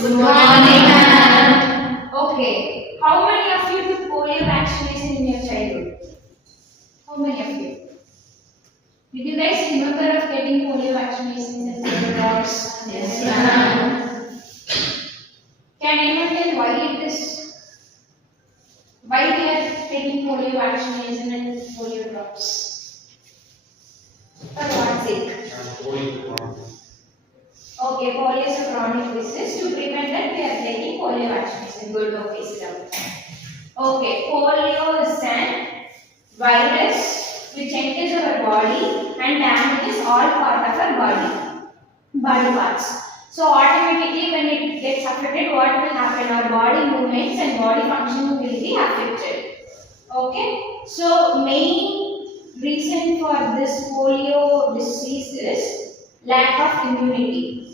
Good morning, ma'am. Okay. How many of you took polio vaccination in your childhood? How many of you? Did you guys remember of getting polio vaccinations and polio drops? Yes, ma'am. Can anyone tell why it is? Why we are taking polio vaccination and polio drops? For what sake? Okay, polio is a chronic disease. To prevent that, we are taking polio vaccination. Good, okay, sit down. Okay, polio is an virus which enters our body and damages all part of our body parts. So automatically when it gets affected, what will happen? Our body movements and body function will be affected. Okay, so main reason for this polio disease is lack of immunity.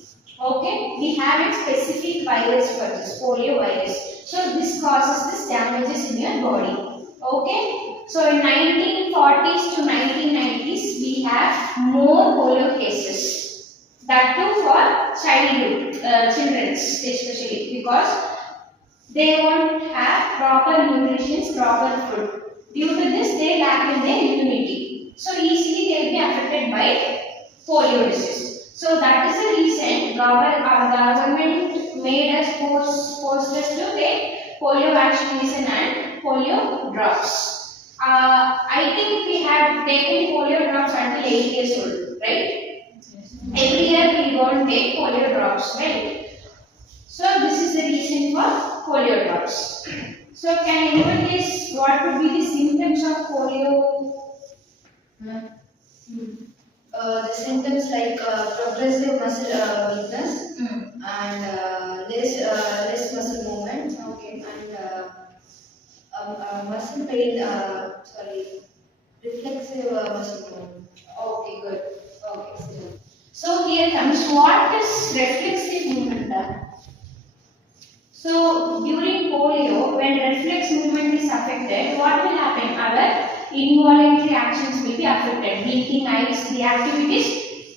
Okay, we have a specific virus for this polio virus. So this causes this damages in your body. Okay, so in 1940s to 1990s we have more polio cases. That too for childhood, children especially, because they won't have proper nutrition, proper food. Due to this, they lack in their immunity. So easily they will be affected by polio disease. So that is the reason our government made us forced us to take polio vaccination and polio drops. I think we have taken polio drops until 8 years old, right? Every year we won't take polio drops, right? So this is the reason for polio drops. So can anyone guess what would be the symptoms of polio? The symptoms like progressive muscle weakness and less muscle movement. Okay. And muscle pain. Reflexive muscle movement. Okay, good. Okay, so here comes what is reflexive movement. So during polio, when reflex movement is affected, what will happen? Our involuntary actions will be affected. Blinking eyes, the activities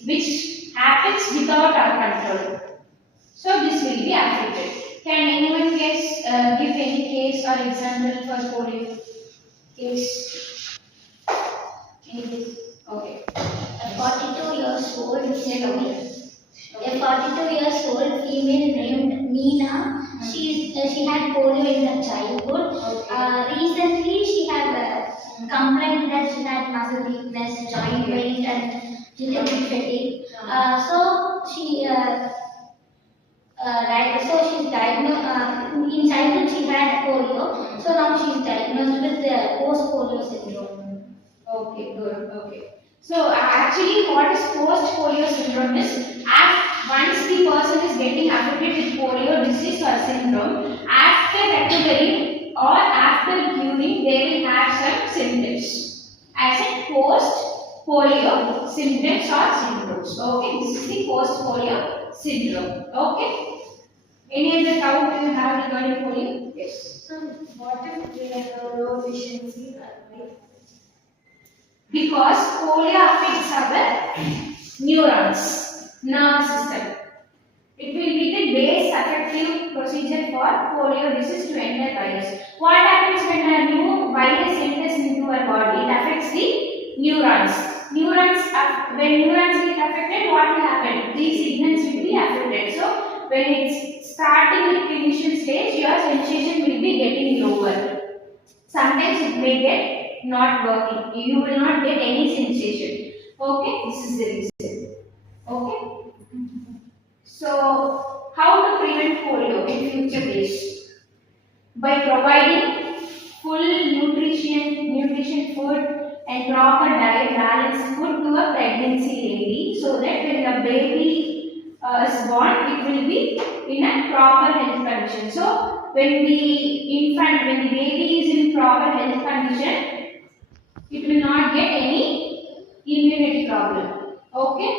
which happens without our control. So this will be affected. Can anyone guess, give any case or example for polio case? Any case? Okay. A 42 years old female named Meena. She had polio in her childhood. Recently, she had complained that she had muscle weakness, joint pain, and little bit fatigue. So she's diagnosed. In childhood, she had polio. So now she is diagnosed with post-polio syndrome. Okay, good. Okay. So actually, what is post-polio syndrome is once the person is getting affected with polio disease or syndrome, after recovering or after curing, they will have some symptoms. As in post-polio symptoms or syndromes. Okay, this is the post-polio syndrome. Okay. Any other doubt you have regarding polio? Yes. What if they have low efficiency? Because polio affects our neurons, nerve system. It will be the base effective procedure for polio disease to enter virus. What happens when a new virus enters into our body? It affects the neurons. When neurons get affected, what will happen? These signals will be affected. So when it's starting at initial stage, your sensation will be getting lower. Sometimes it may get not working. You will not get any sensation. Okay, this is the reason. Okay. So, how to prevent polio in future days? By providing full nutrition food and proper diet, balanced food to a pregnancy lady, so that when the baby is born, it will be in a proper health condition. So, when the baby is in proper health condition, it will not get any immunity problem. Okay?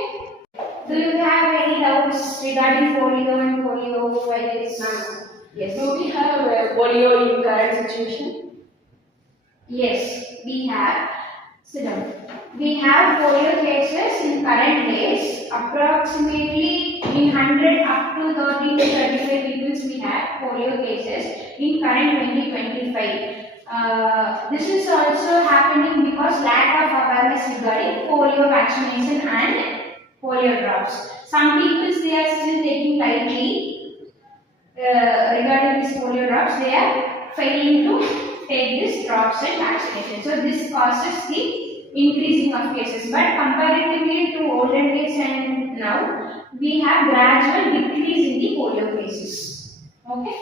Do you have any doubts regarding polio and polio virus? Yes. Do we have polio in current situation? Yes, we have. Sit down. We have polio cases in current days. Approximately in 100 up to 30 to 35 people had polio cases in current 2025. This is also happening because lack of awareness regarding polio vaccination and polio drops. Some people they are still taking lightly regarding this polio drops. They are failing to take these drops and vaccination. So this causes the increasing of cases. But comparatively to olden days and now, we have gradual decrease in the polio cases. Okay.